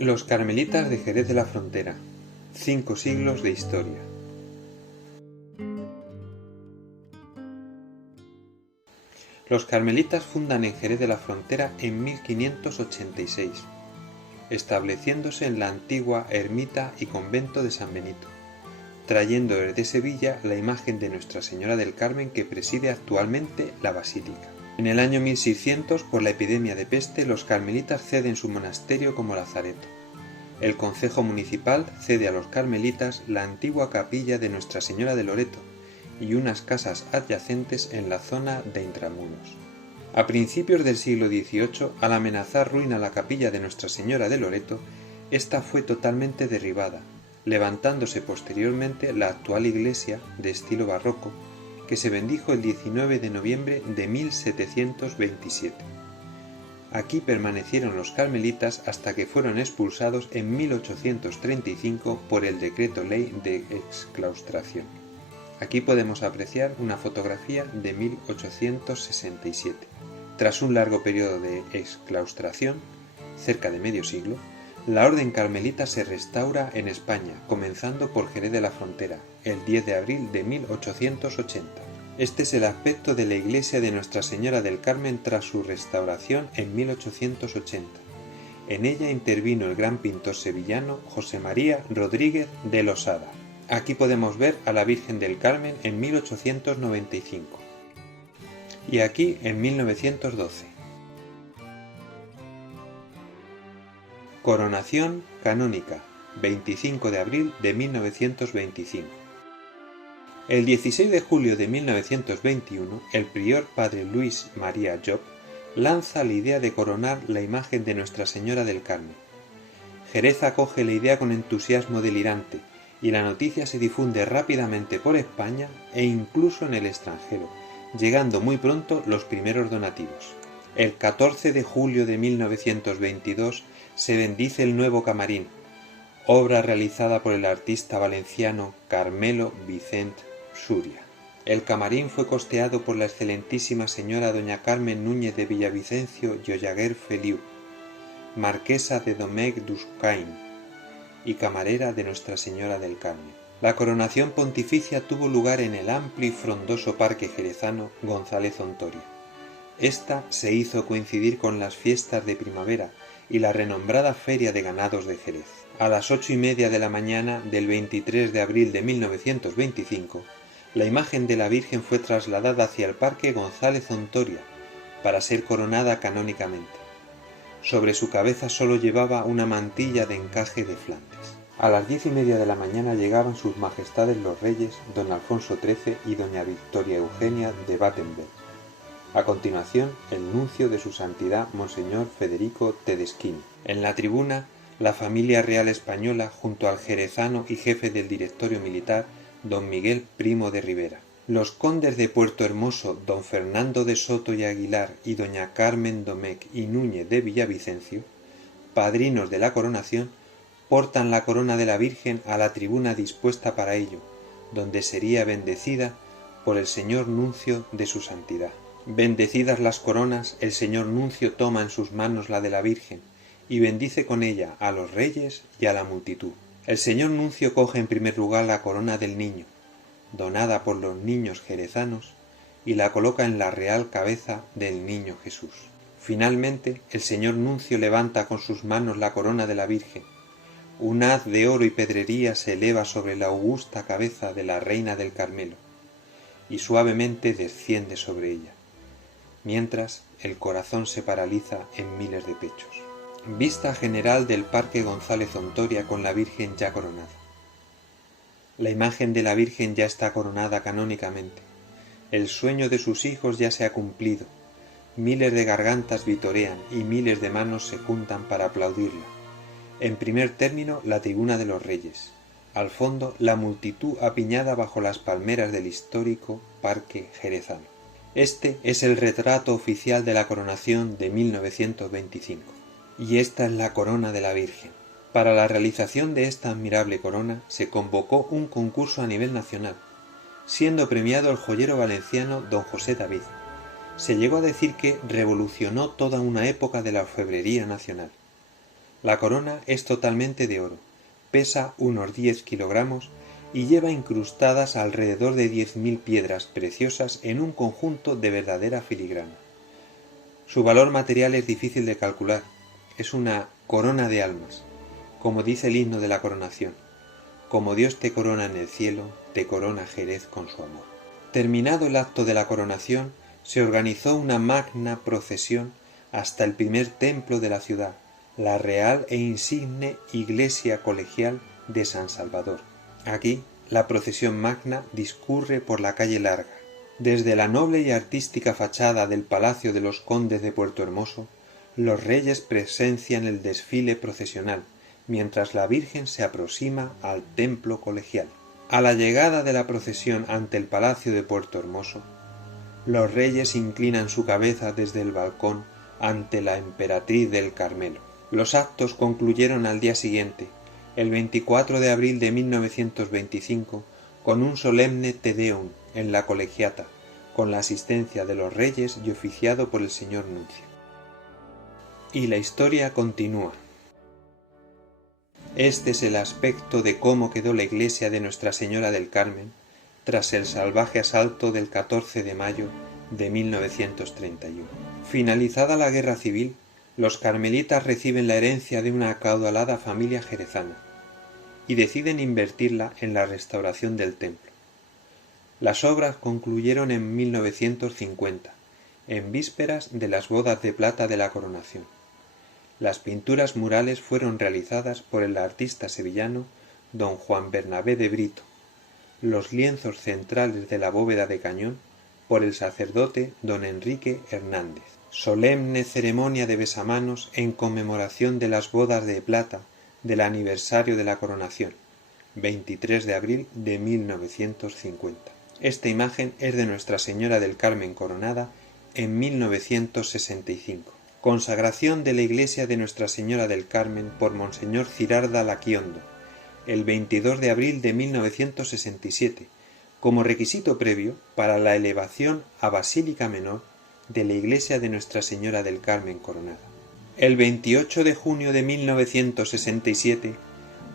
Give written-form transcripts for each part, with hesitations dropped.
Los Carmelitas de Jerez de la Frontera. 5 siglos de historia. Los Carmelitas fundan en Jerez de la Frontera en 1586, estableciéndose en la antigua ermita y convento de San Benito, trayendo desde Sevilla la imagen de Nuestra Señora del Carmen que preside actualmente la basílica. En el año 1600, por la epidemia de peste, los carmelitas ceden su monasterio como lazareto. El concejo municipal cede a los carmelitas la antigua capilla de Nuestra Señora de Loreto y unas casas adyacentes en la zona de Intramuros. A principios del siglo XVIII, al amenazar ruina la capilla de Nuestra Señora de Loreto, esta fue totalmente derribada, levantándose posteriormente la actual iglesia de estilo barroco, que se bendijo el 19 de noviembre de 1727. Aquí permanecieron los carmelitas hasta que fueron expulsados en 1835 por el decreto ley de exclaustración. Aquí podemos apreciar una fotografía de 1867. Tras un largo periodo de exclaustración, cerca de medio siglo, la orden carmelita se restaura en España, comenzando por Jerez de la Frontera, el 10 de abril de 1880. Este es el aspecto de la iglesia de Nuestra Señora del Carmen tras su restauración en 1880. En ella intervino el gran pintor sevillano José María Rodríguez de Losada. Aquí podemos ver a la Virgen del Carmen en 1895 y aquí en 1912. Coronación canónica, 25 de abril de 1925. El 16 de julio de 1921, el prior padre Luis María Job lanza la idea de coronar la imagen de Nuestra Señora del Carmen. Jerez acoge la idea con entusiasmo delirante y la noticia se difunde rápidamente por España e incluso en el extranjero, llegando muy pronto los primeros donativos. El 14 de julio de 1922 se bendice el nuevo camarín, obra realizada por el artista valenciano Carmelo Vicent Suria. El camarín fue costeado por la excelentísima señora doña Carmen Núñez de Villavicencio y Ollaguer Feliu, marquesa de Domecq d'Uscain y camarera de Nuestra Señora del Carmen. La coronación pontificia tuvo lugar en el amplio y frondoso parque jerezano González Ontoria. Esta se hizo coincidir con las fiestas de primavera y la renombrada Feria de Ganados de Jerez. A las 8:30 de la mañana del 23 de abril de 1925, la imagen de la Virgen fue trasladada hacia el Parque González Ontoria para ser coronada canónicamente. Sobre su cabeza solo llevaba una mantilla de encaje de Flandes. A las 10:30 de la mañana llegaban sus majestades los reyes don Alfonso XIII y doña Victoria Eugenia de Battenberg. A continuación, el nuncio de su santidad Monseñor Federico Tedeschini. En la tribuna, la familia real española junto al jerezano y jefe del directorio militar, don Miguel Primo de Rivera. Los condes de Puerto Hermoso, don Fernando de Soto y Aguilar y doña Carmen Domecq y Núñez de Villavicencio, padrinos de la coronación, portan la corona de la Virgen a la tribuna dispuesta para ello, donde sería bendecida por el señor nuncio de su santidad. Bendecidas las coronas, el señor nuncio toma en sus manos la de la Virgen y bendice con ella a los reyes y a la multitud. El señor nuncio coge en primer lugar la corona del niño, donada por los niños jerezanos, y la coloca en la real cabeza del niño Jesús. Finalmente, el señor nuncio levanta con sus manos la corona de la Virgen. Un haz de oro y pedrería se eleva sobre la augusta cabeza de la Reina del Carmelo, y suavemente desciende sobre ella, mientras el corazón se paraliza en miles de pechos. Vista general del Parque González Ontoria con la Virgen ya coronada. La imagen de la Virgen ya está coronada canónicamente. El sueño de sus hijos ya se ha cumplido. Miles de gargantas vitorean y miles de manos se juntan para aplaudirla. En primer término, la tribuna de los reyes. Al fondo, la multitud apiñada bajo las palmeras del histórico Parque Jerezano. Este es el retrato oficial de la coronación de 1925. Y esta es la corona de la Virgen. Para la realización de esta admirable corona se convocó un concurso a nivel nacional, siendo premiado el joyero valenciano don José David. Se llegó a decir que revolucionó toda una época de la orfebrería nacional. La corona es totalmente de oro, pesa unos 10 kilogramos y lleva incrustadas alrededor de 10.000 piedras preciosas en un conjunto de verdadera filigrana. Su valor material es difícil de calcular, es una corona de almas, como dice el himno de la coronación. Como Dios te corona en el cielo, te corona Jerez con su amor. Terminado el acto de la coronación, se organizó una magna procesión hasta el primer templo de la ciudad, la real e insigne Iglesia Colegial de San Salvador. Aquí, la procesión magna discurre por la calle larga. Desde la noble y artística fachada del Palacio de los Condes de Puertohermoso, los reyes presencian el desfile procesional, mientras la Virgen se aproxima al templo colegial. A la llegada de la procesión ante el Palacio de Puertohermoso, los reyes inclinan su cabeza desde el balcón ante la emperatriz del Carmelo. Los actos concluyeron al día siguiente, el 24 de abril de 1925, con un solemne Te Deum en la colegiata, con la asistencia de los reyes y oficiado por el señor nuncio. Y la historia continúa. Este es el aspecto de cómo quedó la iglesia de Nuestra Señora del Carmen tras el salvaje asalto del 14 de mayo de 1931. Finalizada la guerra civil, los carmelitas reciben la herencia de una acaudalada familia jerezana y deciden invertirla en la restauración del templo. Las obras concluyeron en 1950, en vísperas de las bodas de plata de la coronación. Las pinturas murales fueron realizadas por el artista sevillano don Juan Bernabé de Brito, los lienzos centrales de la bóveda de cañón por el sacerdote don Enrique Hernández. Solemne ceremonia de besamanos en conmemoración de las bodas de plata del aniversario de la coronación, 23 de abril de 1950. Esta imagen es de Nuestra Señora del Carmen coronada en 1965. Consagración de la iglesia de Nuestra Señora del Carmen por Monseñor Cirarda Laquiondo, el 22 de abril de 1967, como requisito previo para la elevación a Basílica Menor de la iglesia de Nuestra Señora del Carmen coronada. El 28 de junio de 1967,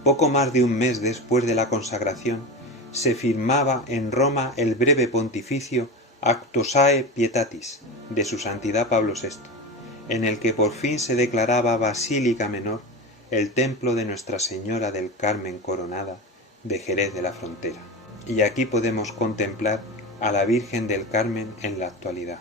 poco más de un mes después de la consagración, se firmaba en Roma el breve pontificio Actusae Pietatis de su Santidad Pablo VI, en el que por fin se declaraba Basílica Menor el templo de Nuestra Señora del Carmen coronada de Jerez de la Frontera. Y aquí podemos contemplar a la Virgen del Carmen en la actualidad.